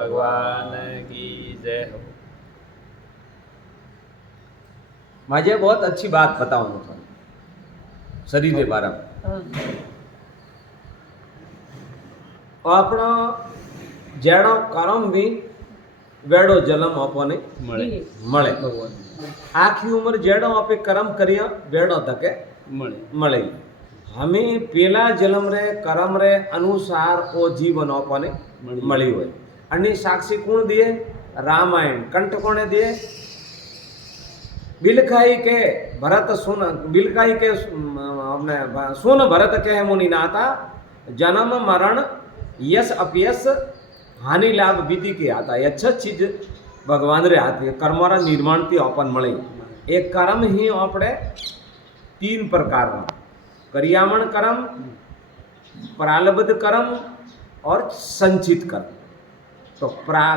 भगवान की जय हो। मुझे बहुत अच्छी बात बताओ तो शरीर के बारे में अपना जेड़ो कर्म भी वेड़ो जन्म अपने मळे आखी उम्र जेड़ो आपे कर्म करिया वेड़ो तके मळे हमें पहला जन्म रे कर्म रे अनुसार ओ जीवन अपने मळी हुए अन्य साक्षी कौन दिए रामायण कंठ कोने दिए बिलखाई के भरत सुन बिलखाई के अपने सुन भरत के मुनि नाता जन्म मरण यश अपयश हानि लाभ विधि के आता है अच्छा चीज भगवान रे आती है कर्मरा निर्माण थी अपन मळे एक कर्म ही आपणे तीन प्रकार रा करियामण कर्म प्रारब्ध कर्म और संचित कर्म तो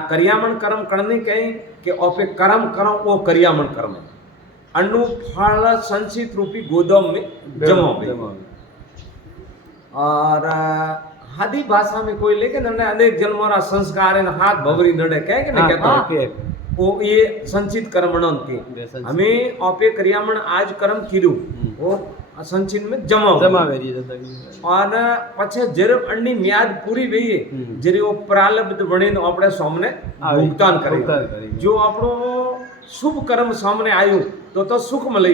करियामण कर्म करने कहीं कि ओपे कर्म करो वो करियामण कर्म है अनु फल संचित रूपी गोदाम में जमा और हादी भाषा में कोई लेके नड़े अनेक जन्मों संस्कार है हाथ भवरी नड़े कह के नहीं कहता वो ये संचित कर्म के हमें ओपे करियामण आज कर्म कीधु वो संचित में जमा और पछे जरे अन्नी म्याद पूरी गई है जरे वो प्रारब्ध बने अपने सामने भुगतान करे जो अपनो शुभ कर्म सामने आयु तो सुख मिले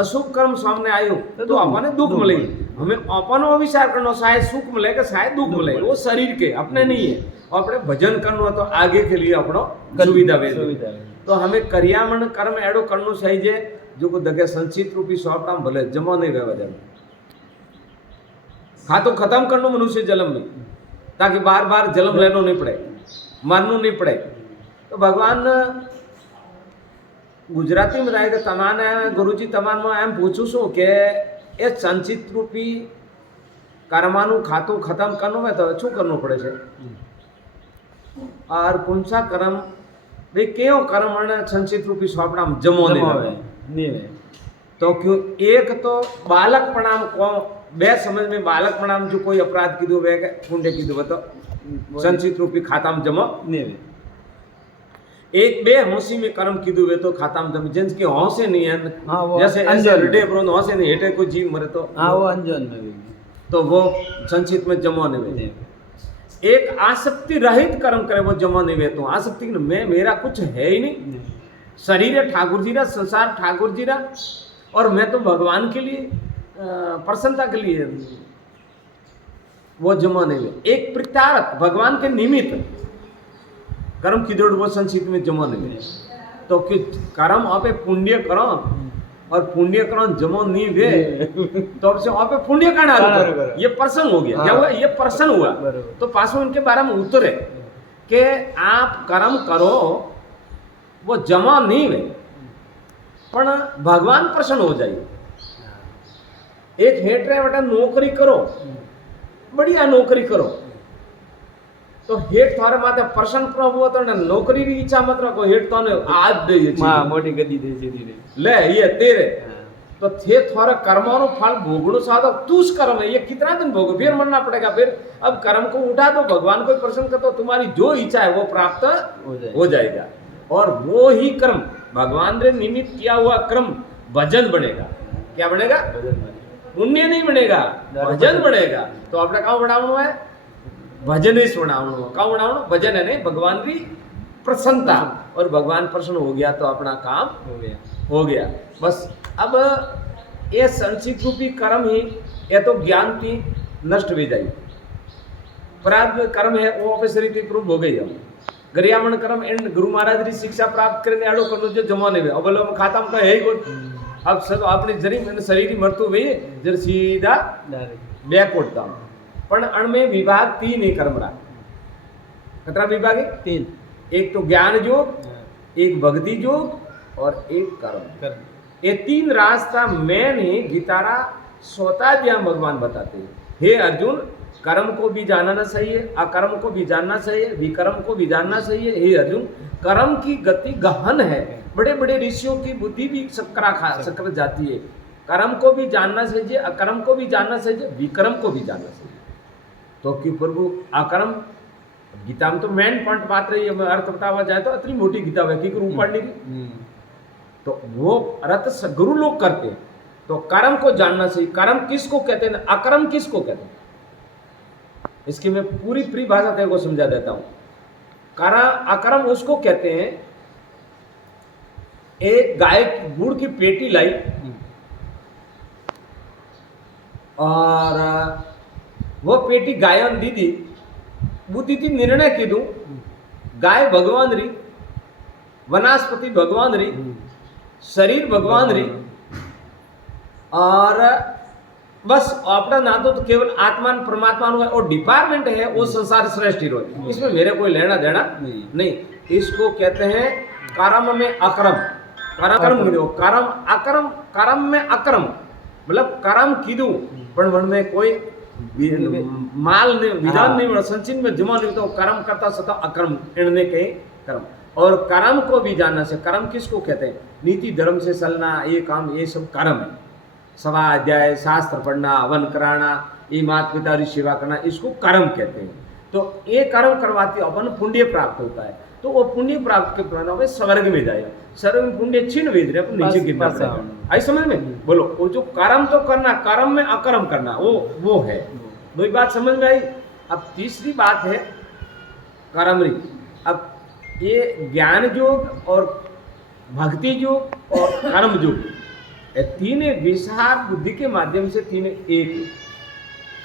अशुभ कर्म सामने आयु तो अपने दुख मिले हमें अपन विचार करना शायद सुख मिले कि शायद दुख मिले वो शरीर के अपने नहीं है अपने भजन करना तो आगे के लिए अपनो सुविधा तो हमें करियामण कर्म एडो करनो चाहिए जो को दगे संचित रूपी सौटा भले जमा नहीं रहे वजह खातो खत्म करनो मनुष्य जन्म में ताकि बार बार जन्म लेनो नहीं पड़े मरनो नहीं पड़े तो भगवान गुजराती में रहेगा तमाने गुरुजी तमान में एम पूछू छो के ए संचित रूपी कर्मानु खातो खत्म करनो में तो छू करनो पड़े छे और कौन सा कर्म भाई क्यों कर्म संचित रूपी सौपड़ा में जमो नहीं तो क्यों एक तो बालक प्रणाम को बे समझ में बालक प्रणाम जो कोई अपराध की दो वे पुण्य की दो तो संचित रूपी खाता में जमो नहीं एक बे हौसी में कर्म की दो वे तो खाता में जमो जिनके हौसे नहीं है जैसे ऐसे हृदय ब्रोन हौसे नहीं हेटे कोई जीव मरे तो वो अंजन में तो वो संचित में जमो नहीं एक आसक्ति रहित कर्म करे वो जमा नहीं वे तो आसक्ति मैं मेरा कुछ है ही नहीं शरीर है ठाकुर जी रा संसार ठाकुर जी रा और मैं तो भगवान के लिए प्रसन्नता के लिए वो जमा नहीं वे एक प्रत्यारत भगवान के निमित्त कर्म की दौड़ वो संचित में जमा नहीं वे तो कि कर्म आप पुण्य करो और पुण्य करो जमो नहीं वे तो अब से आप पुण्य करना ये प्रसन्न हो गया क्या हुआ ये प्रसन्न हुआ तो पासों इनके बारे में उतरे कि आप कर्म करो वो जमा नहीं वे पर भगवान प्रसन्न हो जाए एक हेठ रहे बेटा नौकरी करो बढ़िया नौकरी करो तो हेठ थारे माथे प्रसन्न प्रभु तो नौकरी की इच्छा मत रखो हेठ तो आज दे मोटी गद्दी दे सीधी ले ये तेरे तो थे थोड़ा कर्मों फल भोगणो साधो तूस कर्म है ये कितना दिन भोगो फिर मरना पड़ेगा फिर अब कर्म को उठा दो भगवान को प्रसन्न कर तो तुम्हारी जो इच्छा है वो प्राप्त हो जाएगा और वो ही कर्म भगवान ने निमित्त किया हुआ कर्म भजन बनेगा क्या बनेगा पुण्य नहीं बनेगा भजन बनेगा तो आपने कहाँ बनावनो है भजन ही बनावनो कहाँ बनावनो भजन है नहीं भगवान की प्रसन्नता और भगवान प्रसन्न हो गया तो अपना काम हो गया बस अब ये संचित रूपी कर्म ही ये तो ज्ञान की नष्ट भी जाए प्रारब्ध कर्म है वो ऑफिस रीति प्रूफ हो गई है गरियामण कर्म एंड गुरु महाराज री शिक्षा प्राप्त करने आड़ो करनो जो जमाने में अब लोग खाता में तो है ही कोई अब सब अपने जरी मैंने शरीर मरतु हुई जर सीधा बैकवर्ड था पण अण में विभाग तीन ही कर्म रहा कितना विभाग है तीन एक तो ज्ञान योग एक भक्ति योग और एक कर्म ये तीन रास्ता मैन ही गीतारा स्वतः दिया भगवान बताते हैं हे अर्जुन कर्म को भी जानना चाहिए अकर्म को भी जानना चाहिए विकर्म को भी जानना चाहिए हे अर्जुन कर्म की गति गहन है बड़े बड़े ऋषियों की बुद्धि भी सक्र जाती है कर्म को भी जानना चाहिए अकर्म को भी जानना चाहिए विकर्म को भी जानना चाहिए तो कि प्रभु अकर्म गीता में तो मेन पॉइंट बात रही है, अर्थ बतावा जाए तो इतनी मोटी गीता है कि ऊपर नहीं रही। तो वो अर्थ गुरु लोग करते हैं। तो कर्म को जानना चाहिए, कर्म किसको कहते हैं, अकर्म किसको कहते हैं। इसकी मैं पूरी परिभाषा तेरे को समझा देता हूं। अकर्म उसको कहते हैं, एक गाय गुड़ की पेटी लाई और वो पेटी गायन दीदी बुद्धि थी निर्णय की दू, गाय भगवान री, वनस्पति भगवान री, शरीर भगवान री, और बस अपना नातो तो केवल आत्मा परमात्मा है और डिपार्टमेंट है वो संसार श्रेष्ठ हीरो, इसमें मेरे कोई लेना देना नहीं। इसको कहते हैं कर्म में अकर्म, कर्म अकर्म, कर्म में अकर्म मतलब कर्म कीधु पण मन में कोई माल ने विधान नहीं बना, संचिन में जमा नहीं, तो कर्म करता सता अकर्म इनने के कर्म। और कर्म को भी जानना से, कर्म किसको कहते हैं, नीति धर्म से चलना, ये काम ये सब कर्म है। स्वाध्याय शास्त्र पढ़ना, हवन कराना, ये माता पिता की सेवा करना, इसको कर्म कहते हैं। तो ये कर्म करवाते अपन पुण्य प्राप्त होता है, तो वो पुण्य प्राप्त के प्रमाण में स्वर्ग में जाएगा। स्वर्ग में पुण्य छीन भेज रहे अपन नीचे गिरना पड़ेगा। आई समझ में? बोलो, वो जो कर्म तो करना, कर्म में अकर्म करना, वो है। दो ही बात समझ में आई। अब तीसरी बात है कर्म री। अब ये ज्ञान योग और भक्ति योग और कर्म योग, ये तीनों विशाल बुद्धि के माध्यम से तीनों एक है।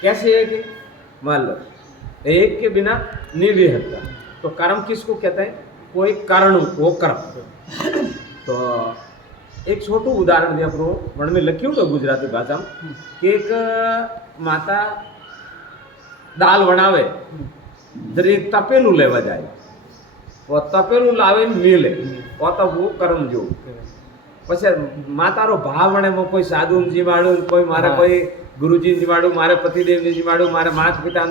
कैसे एक है? मान लो एक के बिना निर्विहत्ता। तो कर्म किसको कहते हैं? कोई कारण वो कर्म। तो एक छोटू उदाहरण दिया करो, मन में लख्યું तो गुजराती भाषा में कि एक माता दाल बनावे, जरी तपेલું લેવા જાય, वो तपेલું लावे मेले, वो तो वो कर्म जो। પછી માતારો ભાવ વણે કોઈ સાધુ જીવાડું, કોઈ મારે કોઈ ગુરુજી જીવાડું, મારે પતિદેવ જીવાડું, મારે માતા પિતા